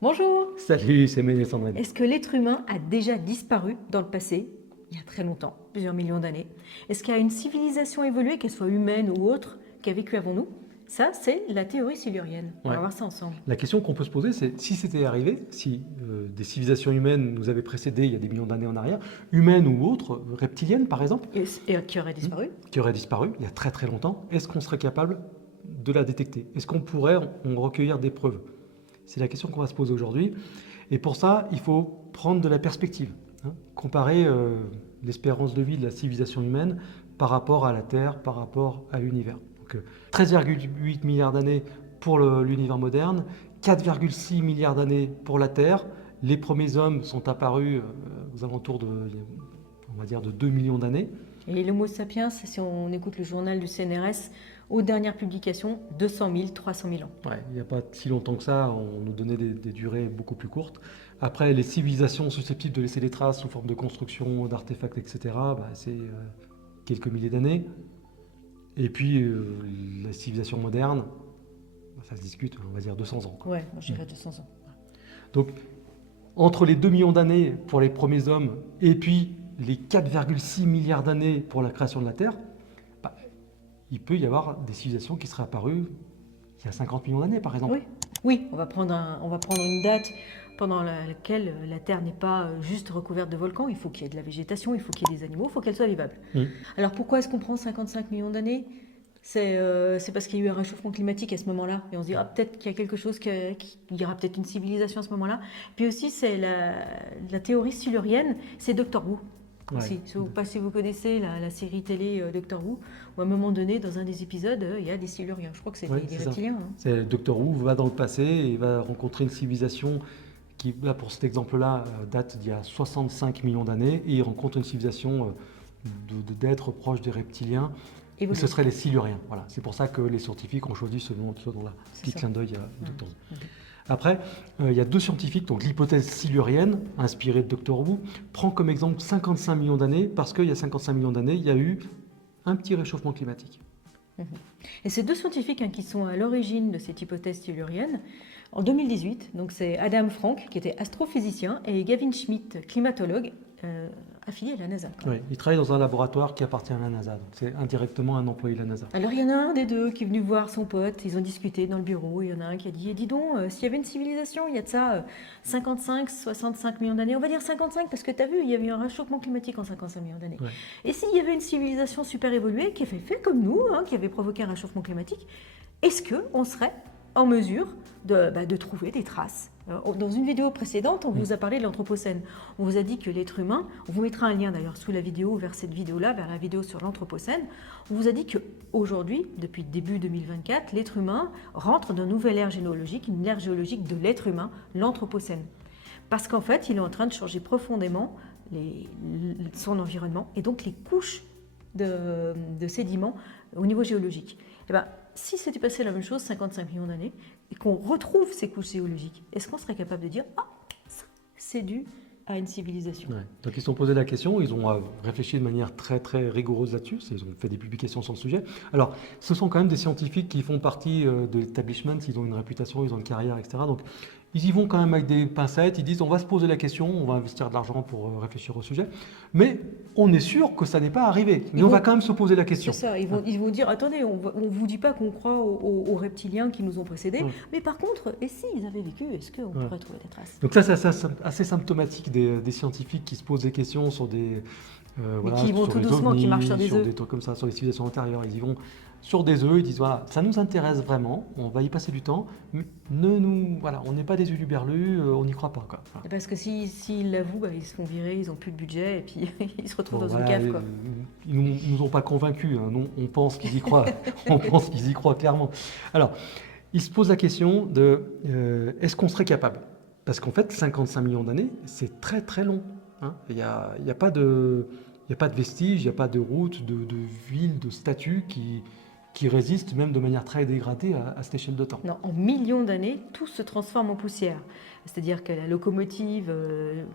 Bonjour! Salut, c'est Méné Sandrine. Est-ce que l'être humain a déjà disparu dans le passé, il y a très longtemps, plusieurs millions d'années? Est-ce qu'il y a une civilisation évoluée, qu'elle soit humaine ou autre, qui a vécu avant nous? Ça, c'est la théorie silurienne. On va Ouais. voir ça ensemble. La question qu'on peut se poser, c'est si c'était arrivé, si des civilisations humaines nous avaient précédés il y a des millions d'années en arrière, humaines ou autres, reptiliennes par exemple, Et qui aurait disparu? qui auraient disparu il y a très très longtemps, est-ce qu'on serait capable de la détecter? Est-ce qu'on pourrait en recueillir des preuves? C'est la question qu'on va se poser aujourd'hui. Et pour ça, il faut prendre de la perspective, hein, comparer l'espérance de vie de la civilisation humaine par rapport à la Terre, par rapport à l'univers. Donc 13,8 milliards d'années pour l'univers moderne, 4,6 milliards d'années pour la Terre. Les premiers hommes sont apparus aux alentours de, on va dire, de 2 millions d'années. Et l'Homo sapiens, si on écoute le journal du CNRS, aux dernières publications, 200 000, 300 000 ans. Ouais, il n'y a pas si longtemps que ça, on nous donnait des durées beaucoup plus courtes. Après, les civilisations susceptibles de laisser des traces sous forme de construction, d'artefacts, etc., c'est quelques milliers d'années. Et puis, la civilisation moderne, ça se discute, on va dire 200 ans. Ouais, moi je dirais 200 ans. Donc, entre les 2 millions d'années pour les premiers hommes et puis les 4,6 milliards d'années pour la création de la Terre, il peut y avoir des civilisations qui seraient apparues il y a 50 millions d'années, par exemple. Oui, on va prendre une date pendant laquelle la Terre n'est pas juste recouverte de volcans. Il faut qu'il y ait de la végétation, il faut qu'il y ait des animaux, il faut qu'elle soit vivable. Alors pourquoi est-ce qu'on prend 55 millions d'années? C'est parce qu'il y a eu un réchauffement climatique à ce moment-là. Et on se dit, peut-être qu'il y a quelque chose, qu'il y aura peut-être une civilisation à ce moment-là. Puis aussi, c'est la théorie silurienne, c'est Doctor Who. Ouais. Aussi. Je ne sais pas si vous connaissez la série télé Doctor Who, où à un moment donné, dans un des épisodes, il y a des siluriens. Je crois que c'est des reptiliens. Hein. C'est Doctor Who va dans le passé et va rencontrer une civilisation qui, là, pour cet exemple-là, date d'il y a 65 millions d'années et il rencontre une civilisation d'êtres proches des reptiliens. Et ce seraient les siluriens. Voilà. C'est pour ça que les scientifiques ont choisi ce nom-là. Petit clin d'œil à Doctor Who. Après, il y a deux scientifiques, donc l'hypothèse silurienne, inspirée de Doctor Who, prend comme exemple 55 millions d'années, parce qu'il y a 55 millions d'années, il y a eu un petit réchauffement climatique. Et ces deux scientifiques qui sont à l'origine de cette hypothèse silurienne, en 2018, donc c'est Adam Frank, qui était astrophysicien, et Gavin Schmidt, climatologue, affilié à la NASA. Oui, il travaille dans un laboratoire qui appartient à la NASA, donc c'est indirectement un employé de la NASA. Alors il y en a un des deux qui est venu voir son pote, ils ont discuté dans le bureau, il y en a un qui a dit, dis donc, s'il y avait une civilisation, il y a de ça 55, 65 millions d'années, on va dire 55 parce que tu as vu, il y a eu un réchauffement climatique en 55 millions d'années. Ouais. Et s'il y avait une civilisation super évoluée qui avait fait comme nous, qui avait provoqué un réchauffement climatique, est-ce qu'on serait en mesure de trouver des traces? Dans une vidéo précédente, on vous a parlé de l'Anthropocène. On vous a dit que l'être humain, on vous mettra un lien d'ailleurs sous la vidéo vers cette vidéo-là, vers la vidéo sur l'Anthropocène. On vous a dit qu'aujourd'hui, depuis début 2024, l'être humain rentre dans une nouvelle ère géologique, une ère géologique de l'être humain, l'Anthropocène. Parce qu'en fait, il est en train de changer profondément son environnement et donc les couches de sédiments au niveau géologique. Et si c'était passé la même chose 55 millions d'années et qu'on retrouve ces couches géologiques, est-ce qu'on serait capable de dire ça, c'est dû à une civilisation? Donc ils se sont posé la question, ils ont réfléchi de manière très très rigoureuse là-dessus, ils ont fait des publications sur le sujet. Alors ce sont quand même des scientifiques qui font partie de l'establishment, ils ont une réputation, ils ont une carrière, etc. Donc ils y vont quand même avec des pincettes, ils disent on va se poser la question, on va investir de l'argent pour réfléchir au sujet, mais on est sûr que ça n'est pas arrivé, mais on va quand même se poser la question. C'est ça, ils vont dire attendez, on ne vous dit pas qu'on croit aux reptiliens qui nous ont précédés, mais par contre, et s'ils avaient vécu, est-ce qu'on pourrait trouver des traces? Donc ça c'est assez symptomatique des scientifiques qui se posent des questions sur des... mais qui vont tout doucement, qui marchent sur des œufs. Des trucs comme ça, sur les civilisations antérieures. Ils y vont sur des œufs, ils disent voilà, ça nous intéresse vraiment, on va y passer du temps, mais on n'est pas des uluberlus, on n'y croit pas. Quoi. Voilà. Parce que s'ils l'avouent, ils se font virer, ils n'ont plus de budget et puis ils se retrouvent dans une cave. Quoi. Ils ne nous ont pas convaincus, hein. On pense qu'ils y croient, on pense qu'ils y croient clairement. Alors, ils se posent la question de est-ce qu'on serait capable? Parce qu'en fait, 55 millions d'années, c'est très très long. Hein. Il n'y a pas de vestiges, il n'y a pas de routes, de villes, de statues qui résistent même de manière très dégradée à cette échelle de temps. Non, en millions d'années, tout se transforme en poussière. C'est-à-dire que la locomotive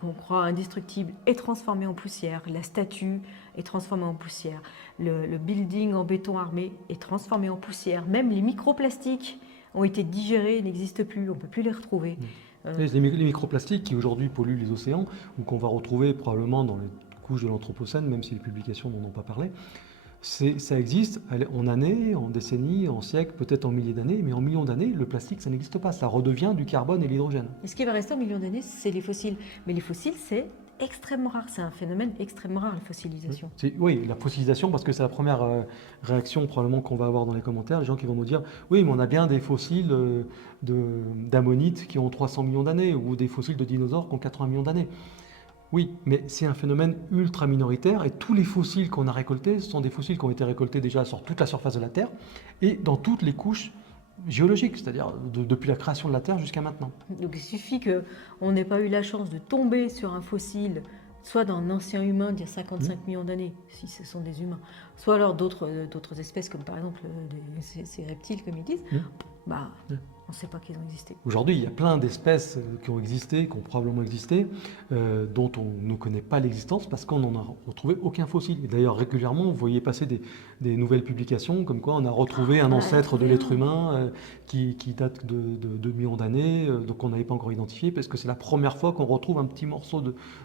qu'on croit indestructible est transformée en poussière, la statue est transformée en poussière, le building en béton armé est transformé en poussière, même les microplastiques ont été digérés, n'existent plus, on ne peut plus les retrouver. Les microplastiques qui aujourd'hui polluent les océans, ou qu'on va retrouver probablement dans les couches de l'Anthropocène, même si les publications n'en ont pas parlé, ça existe en années, en décennies, en siècles, peut-être en milliers d'années, mais en millions d'années, le plastique, ça n'existe pas. Ça redevient du carbone et l'hydrogène. Et ce qui va rester en millions d'années, c'est les fossiles. Mais les fossiles, c'est extrêmement rare. C'est un phénomène extrêmement rare, la fossilisation. Oui, la fossilisation, parce que c'est la première réaction probablement qu'on va avoir dans les commentaires. Les gens qui vont nous dire, oui, mais on a bien des fossiles d'ammonites qui ont 300 millions d'années, ou des fossiles de dinosaures qui ont 80 millions d'années. Oui, mais c'est un phénomène ultra minoritaire et tous les fossiles qu'on a récoltés sont des fossiles qui ont été récoltés déjà sur toute la surface de la Terre et dans toutes les couches géologiques, c'est-à-dire depuis la création de la Terre jusqu'à maintenant. Donc il suffit qu'on n'ait pas eu la chance de tomber sur un fossile, soit d'un ancien humain d'il y a 55 millions d'années, si ce sont des humains, soit alors d'autres espèces comme par exemple ces reptiles comme ils disent, on ne sait pas qu'ils ont existé. Aujourd'hui, il y a plein d'espèces qui ont existé, qui ont probablement existé, dont on ne connaît pas l'existence parce qu'on n'en a retrouvé aucun fossile. Et d'ailleurs, régulièrement, vous voyez passer des nouvelles publications comme quoi on a retrouvé un ancêtre de l'être humain qui date de 2 millions d'années, donc on n'avait pas encore identifié, parce que c'est la première fois qu'on retrouve un petit morceau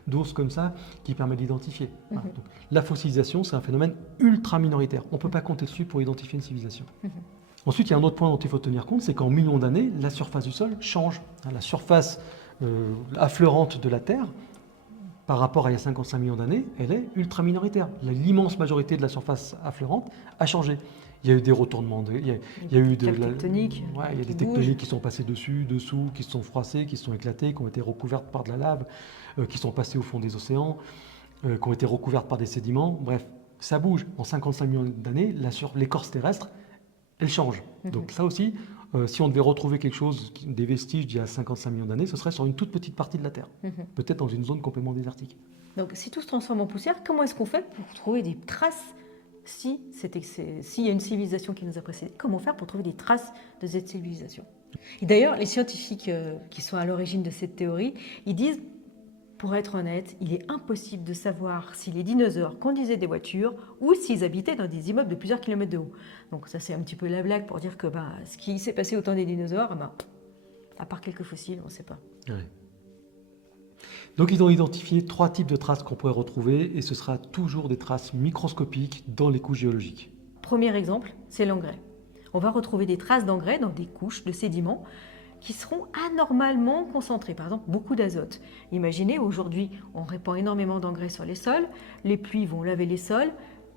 d'os comme ça qui permet d'identifier. Voilà. Donc, la fossilisation, c'est un phénomène ultra minoritaire. On ne peut pas compter dessus pour identifier une civilisation. Ensuite, il y a un autre point dont il faut tenir compte, c'est qu'en millions d'années, la surface du sol change. La surface affleurante de la Terre, par rapport à il y a 55 millions d'années, elle est ultra minoritaire. L'immense majorité de la surface affleurante a changé. Il y a eu des retournements, il y a eu des tectoniques, il y a des tectoniques qui sont passées dessus, dessous, qui se sont froissées, qui se sont éclatées, qui ont été recouvertes par de la lave, qui sont passées au fond des océans, qui ont été recouvertes par des sédiments. Bref, ça bouge. En 55 millions d'années, l'écorce terrestre, elle change. Donc ça aussi, si on devait retrouver quelque chose, des vestiges d'il y a 55 millions d'années, ce serait sur une toute petite partie de la Terre, peut-être dans une zone complètement désertique. Donc si tout se transforme en poussière, comment est-ce qu'on fait pour trouver des traces s'il y a une civilisation qui nous a précédés? Comment faire pour trouver des traces de cette civilisation? Et d'ailleurs, les scientifiques qui sont à l'origine de cette théorie, ils disent, pour être honnête, il est impossible de savoir si les dinosaures conduisaient des voitures ou s'ils habitaient dans des immeubles de plusieurs kilomètres de haut. Donc ça, c'est un petit peu la blague pour dire que ce qui s'est passé au temps des dinosaures, à part quelques fossiles, on ne sait pas. Ouais. Donc ils ont identifié 3 types de traces qu'on pourrait retrouver et ce sera toujours des traces microscopiques dans les couches géologiques. Premier exemple, c'est l'engrais. On va retrouver des traces d'engrais dans des couches de sédiments qui seront anormalement concentrés, par exemple beaucoup d'azote. Imaginez, aujourd'hui, on répand énormément d'engrais sur les sols, les pluies vont laver les sols,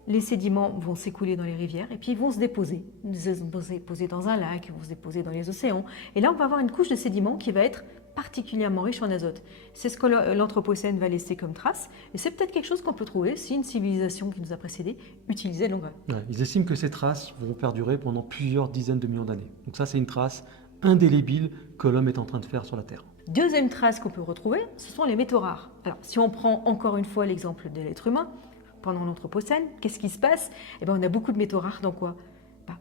les sédiments vont s'écouler dans les rivières et puis ils vont se déposer dans un lac, ils vont se déposer dans les océans. Et là, on va avoir une couche de sédiments qui va être particulièrement riche en azote. C'est ce que l'Anthropocène va laisser comme trace et c'est peut-être quelque chose qu'on peut trouver si une civilisation qui nous a précédés utilisait l'engrais. Ouais, ils estiment que ces traces vont perdurer pendant plusieurs dizaines de millions d'années. Donc ça, c'est une trace indélébile que l'homme est en train de faire sur la Terre. Deuxième trace qu'on peut retrouver, ce sont les métaux rares. Alors, si on prend encore une fois l'exemple de l'être humain, pendant l'Anthropocène, qu'est-ce qui se passe? On a beaucoup de métaux rares dans quoi?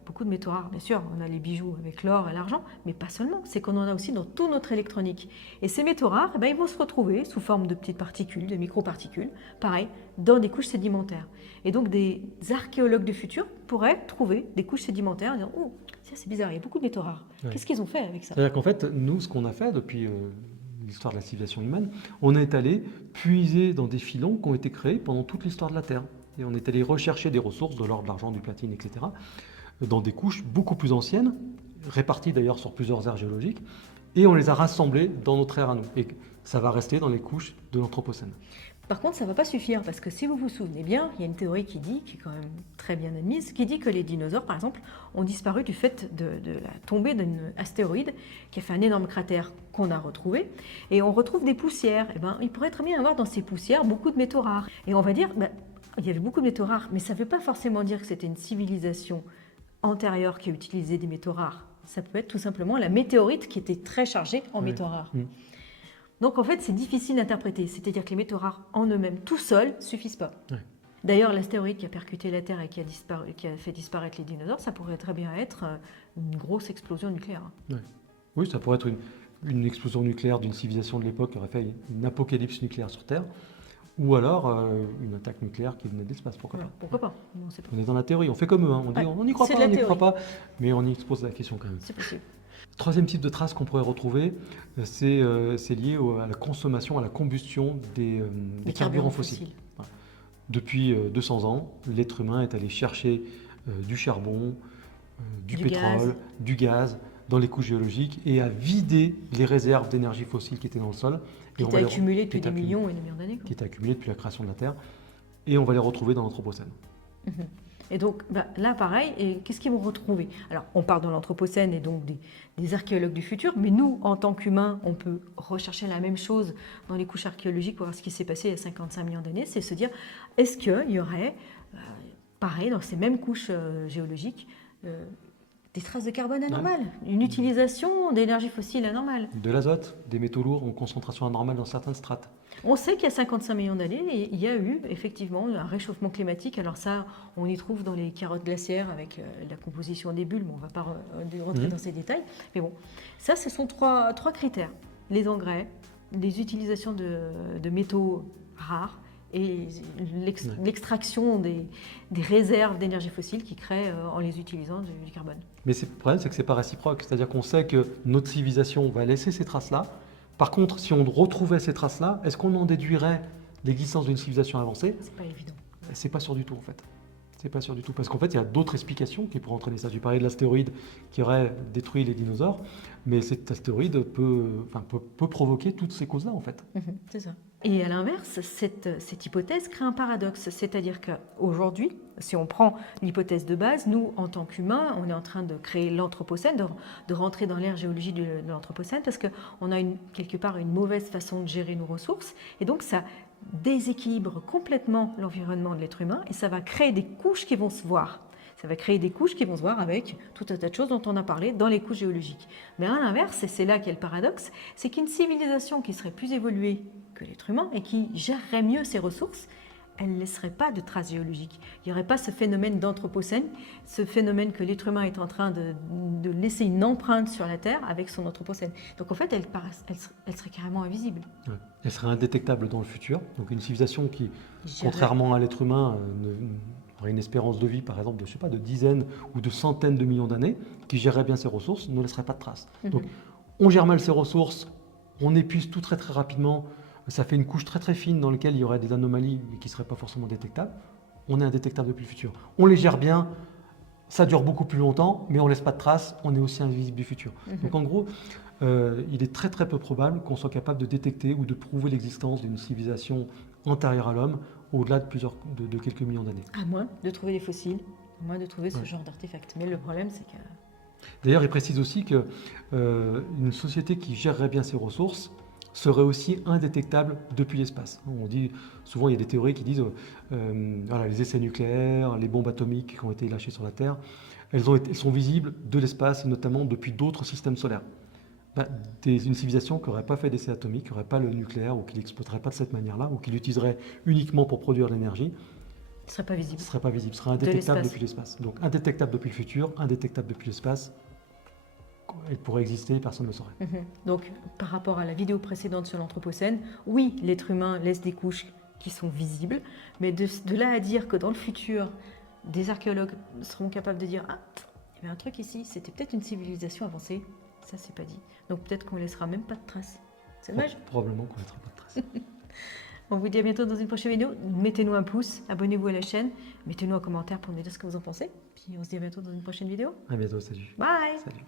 Beaucoup de métaux rares, bien sûr, on a les bijoux avec l'or et l'argent, mais pas seulement, c'est qu'on en a aussi dans toute notre électronique. Et ces métaux rares, ils vont se retrouver sous forme de petites particules, de microparticules, pareil, dans des couches sédimentaires. Et donc des archéologues du futur pourraient trouver des couches sédimentaires en disant « Oh, c'est bizarre, il y a beaucoup de métaux rares. Ouais. Qu'est-ce qu'ils ont fait avec ça ?» C'est-à-dire qu'en fait, nous, ce qu'on a fait depuis l'histoire de la civilisation humaine, on est allé puiser dans des filons qui ont été créés pendant toute l'histoire de la Terre. Et on est allé rechercher des ressources, de l'or, de l'argent, du platine, etc., dans des couches beaucoup plus anciennes, réparties d'ailleurs sur plusieurs aires géologiques, et on les a rassemblées dans notre ère à nous. Et ça va rester dans les couches de l'Anthropocène. Par contre, ça ne va pas suffire, parce que si vous vous souvenez bien, il y a une théorie qui est quand même très bien admise, qui dit que les dinosaures, par exemple, ont disparu du fait de la tombée d'un astéroïde qui a fait un énorme cratère qu'on a retrouvé, et on retrouve des poussières. Il pourrait très bien y avoir dans ces poussières beaucoup de métaux rares. Et on va dire, il y avait beaucoup de métaux rares, mais ça ne veut pas forcément dire que c'était une civilisation antérieure qui a utilisé des métaux rares. Ça peut être tout simplement la météorite qui était très chargée en métaux rares. Donc en fait, c'est difficile d'interpréter, c'est-à-dire que les métaux rares en eux-mêmes, tout seuls, ne suffisent pas. Ouais. D'ailleurs, l'astéroïde qui a percuté la Terre et qui a fait disparaître les dinosaures, ça pourrait très bien être une grosse explosion nucléaire. Ouais. Oui, ça pourrait être une explosion nucléaire d'une civilisation de l'époque qui aurait fait une apocalypse nucléaire sur Terre, ou alors une attaque nucléaire qui venait de l'espace, pourquoi pas. Pourquoi pas, on sait pas. On est dans la théorie, on fait comme eux, on dit on n'y croit pas, on n'y croit pas, mais on y expose la question quand même. C'est possible. Troisième type de traces qu'on pourrait retrouver, c'est lié à la consommation, à la combustion des carburants fossiles. Voilà. Depuis 200 ans, l'être humain est allé chercher du charbon, du pétrole, du gaz dans les couches géologiques et a vidé les réserves d'énergie fossile qui étaient dans le sol. Qui étaient accumulées depuis des millions et des millions d'années. Qui étaient accumulées depuis la création de la Terre. Et on va les retrouver dans l'Anthropocène. Et donc là, pareil, et qu'est-ce qu'ils vont retrouver? Alors, on part dans l'Anthropocène et donc des archéologues du futur, mais nous, en tant qu'humains, on peut rechercher la même chose dans les couches archéologiques pour voir ce qui s'est passé il y a 55 millions d'années, c'est se dire, est-ce qu'il y aurait, pareil, dans ces mêmes couches géologiques, des traces de carbone anormales, une utilisation d'énergie fossile anormale. De l'azote, des métaux lourds en concentration anormale dans certaines strates. On sait qu'il y a 55 millions d'années, il y a eu effectivement un réchauffement climatique. Alors ça, on y trouve dans les carottes glaciaires avec la composition des bulles, mais on ne va pas rentrer dans ces détails. Mais bon, ça, ce sont trois critères. Les engrais, les utilisations de métaux rares, et l'extraction des réserves d'énergie fossile qui créent en les utilisant du carbone. Mais le problème, c'est que ce n'est pas réciproque. C'est-à-dire qu'on sait que notre civilisation va laisser ces traces-là. Par contre, si on retrouvait ces traces-là, est-ce qu'on en déduirait l'existence d'une civilisation avancée? C'est pas évident. C'est pas sûr du tout, en fait. C'est pas sûr du tout. Parce qu'en fait, il y a d'autres explications qui pourraient entraîner ça. J'ai parlé de l'astéroïde qui aurait détruit les dinosaures, mais cet astéroïde peut provoquer toutes ces causes-là, en fait. C'est ça. Et à l'inverse, cette hypothèse crée un paradoxe. C'est-à-dire qu'aujourd'hui, si on prend l'hypothèse de base, nous, en tant qu'humains, on est en train de créer l'Anthropocène, de rentrer dans l'ère géologique de l'Anthropocène, parce qu'on a quelque part une mauvaise façon de gérer nos ressources. Et donc, ça déséquilibre complètement l'environnement de l'être humain et ça va créer des couches qui vont se voir. Ça va créer des couches qui vont se voir avec tout un tas de choses dont on a parlé dans les couches géologiques. Mais à l'inverse, et c'est là qu'est le paradoxe, c'est qu'une civilisation qui serait plus évoluée que l'être humain et qui gérerait mieux ses ressources, elle ne laisserait pas de traces géologiques. Il n'y aurait pas ce phénomène d'anthropocène, ce phénomène que l'être humain est en train de laisser une empreinte sur la Terre avec son anthropocène. Donc en fait, elle serait carrément invisible. Ouais. Elle serait indétectable dans le futur. Donc une civilisation qui, contrairement à l'être humain, aurait une espérance de vie, par exemple, de dizaines ou de centaines de millions d'années, qui gérerait bien ses ressources, ne laisserait pas de traces. Donc on gère mal ses ressources, on épuise tout très très rapidement. Ça fait une couche très très fine dans laquelle il y aurait des anomalies qui ne seraient pas forcément détectables. On est indétectable depuis le futur. On les gère bien, ça dure beaucoup plus longtemps, mais on ne laisse pas de traces, on est aussi invisible du futur. Donc en gros, il est très très peu probable qu'on soit capable de détecter ou de prouver l'existence d'une civilisation antérieure à l'homme au-delà de quelques millions d'années. À moins de trouver des fossiles, à moins de trouver ce genre d'artefacts. Mais le problème, c'est que... D'ailleurs, il précise aussi qu'une société qui gérerait bien ses ressources serait aussi indétectable depuis l'espace. On dit souvent, il y a des théories qui disent les essais nucléaires, les bombes atomiques qui ont été lâchées sur la Terre, elles sont visibles de l'espace et notamment depuis d'autres systèmes solaires. Une civilisation qui n'aurait pas fait d'essais atomiques, qui n'aurait pas le nucléaire ou qui ne l'exploiterait pas de cette manière-là ou qui l'utiliserait uniquement pour produire de l'énergie, ce ne serait pas visible. Ce serait pas visible, ce serait indétectable depuis l'espace. Donc indétectable depuis le futur, indétectable depuis l'espace. Elle pourrait exister, personne ne le saurait. Donc, par rapport à la vidéo précédente sur l'Anthropocène, oui, l'être humain laisse des couches qui sont visibles, mais de là à dire que dans le futur, des archéologues seront capables de dire « Ah, il y avait un truc ici, c'était peut-être une civilisation avancée », ça, c'est pas dit. Donc peut-être qu'on ne laissera même pas de traces. C'est dommage. Probablement qu'on ne laissera pas de traces. On vous dit à bientôt dans une prochaine vidéo. Mettez-nous un pouce, abonnez-vous à la chaîne, mettez-nous un commentaire pour nous dire ce que vous en pensez. Puis on se dit à bientôt dans une prochaine vidéo. À bientôt, salut. Bye. Salut.